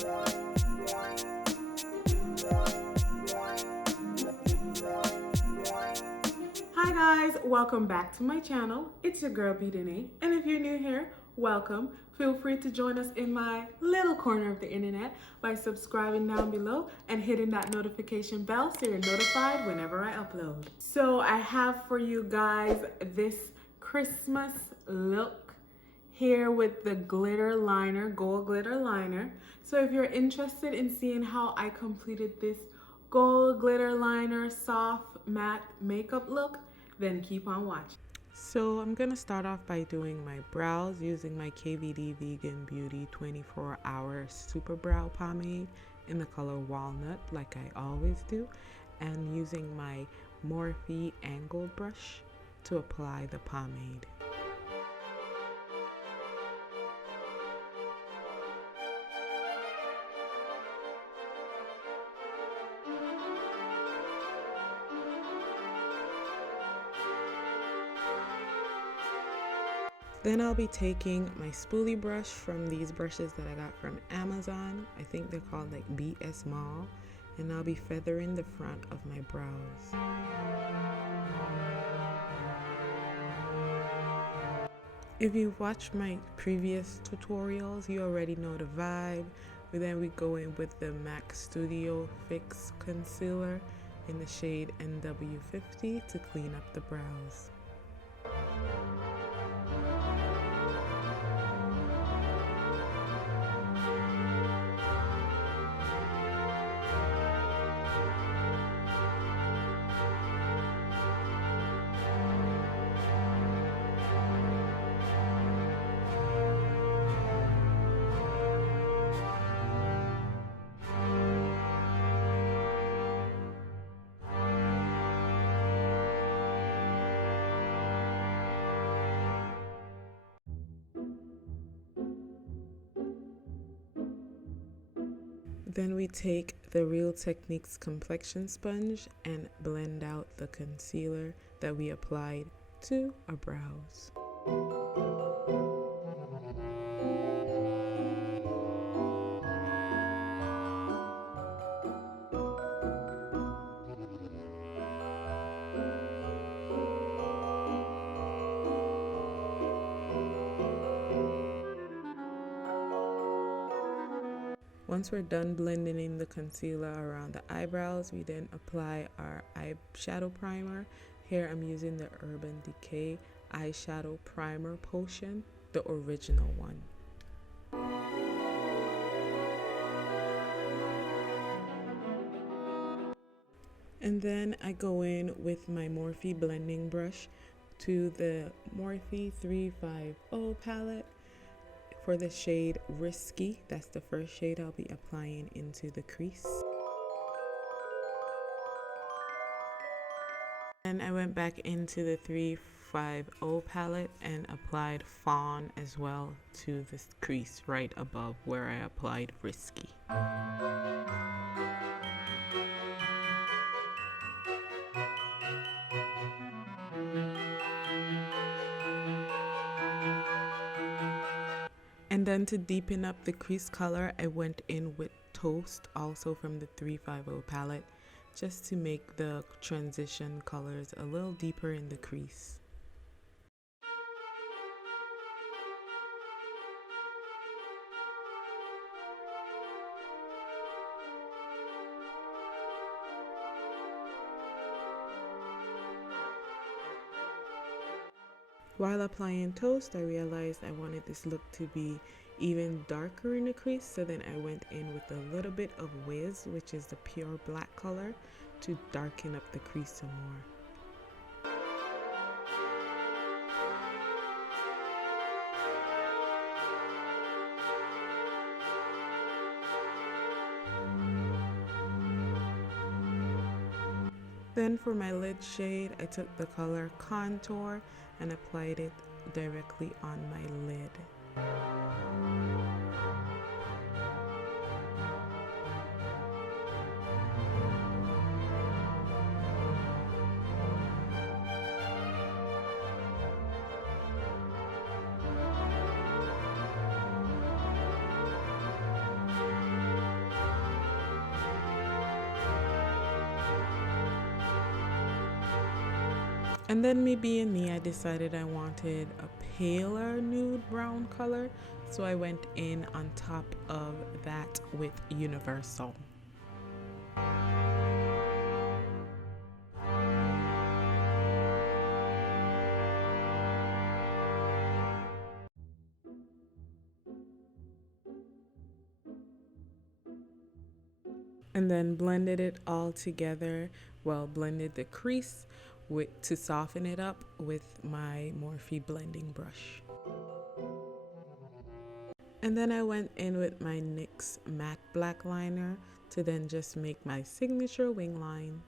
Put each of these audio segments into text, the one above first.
Hi guys, welcome back to my channel. It's your girl Beauty, and if you're new here, welcome. Feel free to join us in my little corner of the internet by subscribing down below and hitting that notification bell so you're notified whenever I upload. So I have for you guys this Christmas look here with the glitter liner, gold glitter liner. So if you're interested in seeing how I completed this gold glitter liner soft matte makeup look, then keep on watching. So I'm gonna start off by doing my brows using my KVD Vegan Beauty 24-hour Super Brow Pomade in the color Walnut, like I always do, and using my Morpher angled brush to apply the pomade. Then I'll be taking my spoolie brush from these brushes that I got from Amazon. I think they're called like BS Mall. And I'll be feathering the front of my brows. If you've watched my previous tutorials, you already know the vibe. Then we go in with the MAC Studio Fix Concealer in the shade NW50 to clean up the brows. Then we take the Real Techniques complexion sponge and blend out the concealer that we applied to our brows. Once we're done blending in the concealer around the eyebrows, we then apply our eyeshadow primer. Here I'm using the Urban Decay eyeshadow primer potion, the original one. And then I go in with my Morphe blending brush to the Morphe 350 palette. For the shade Risky, that's the first shade I'll be applying into the crease. And I went back into the 350 palette and applied Fawn as well to this crease right above where I applied Risky. And then to deepen up the crease color, I went in with Toast, also from the 350 palette, just to make the transition colors a little deeper in the crease. While applying Toast, I realized I wanted this look to be even darker in the crease, so then I went in with a little bit of Wiz, which is the pure black color, to darken up the crease some more. Then for my lid shade, I took the color Contour and applied it directly on my lid. And then me being me, I decided I wanted a paler nude brown color. So I went in on top of that with Universal. And then blended it all together. Well, blended the crease to soften it up with my Morphe blending brush. And then I went in with my NYX matte black liner to then just make my signature wing line.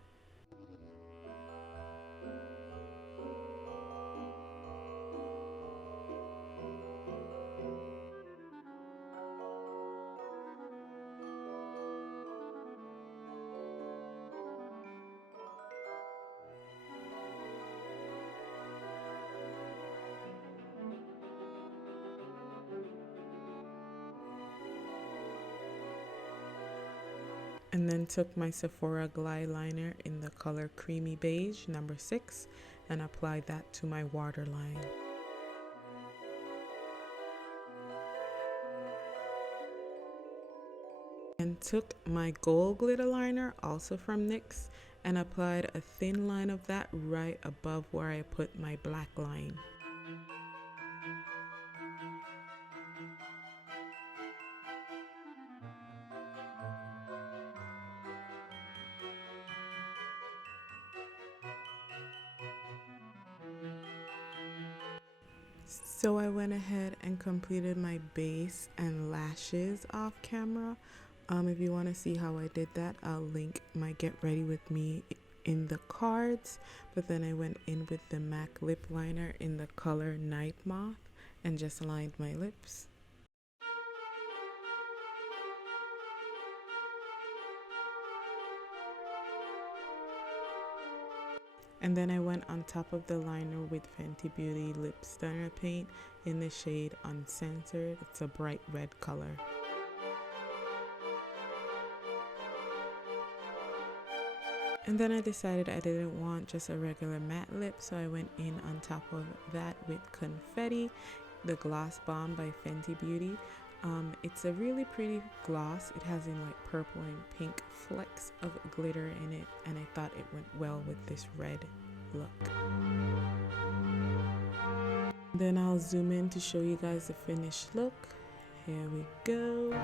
And then took my Sephora Glide Liner in the color Creamy Beige, number 6, and applied that to my waterline. And took my Gold Glitter Liner, also from NYX, and applied a thin line of that right above where I put my black line. So I went ahead and completed my base and lashes off camera. If you want to see how I did that, I'll link my Get Ready With Me in the cards. But then I went in with the MAC lip liner in the color Nightmoth and just lined my lips. And then I went on top of the liner with Fenty Beauty Lip Stunner paint in the shade Uncensored. It's a bright red color. And then I decided I didn't want just a regular matte lip, so I went in on top of that with Confetti, the Gloss Bomb by Fenty Beauty. It's a really pretty gloss. It has in like purple and pink flecks of glitter in it, and I thought it went well with this red look. Then I'll zoom in to show you guys the finished look. Here we go.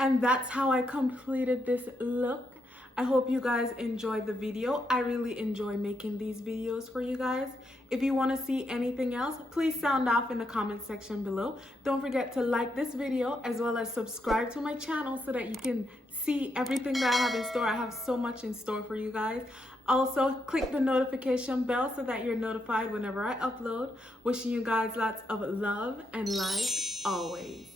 And that's how I completed this look. I hope you guys enjoyed the video. I really enjoy making these videos for you guys. If you want to see anything else, please sound off in the comment section below. Don't forget to like this video as well as subscribe to my channel so that you can see everything that I have in store. I have so much in store for you guys. Also, click the notification bell so that you're notified whenever I upload. Wishing you guys lots of love and light always.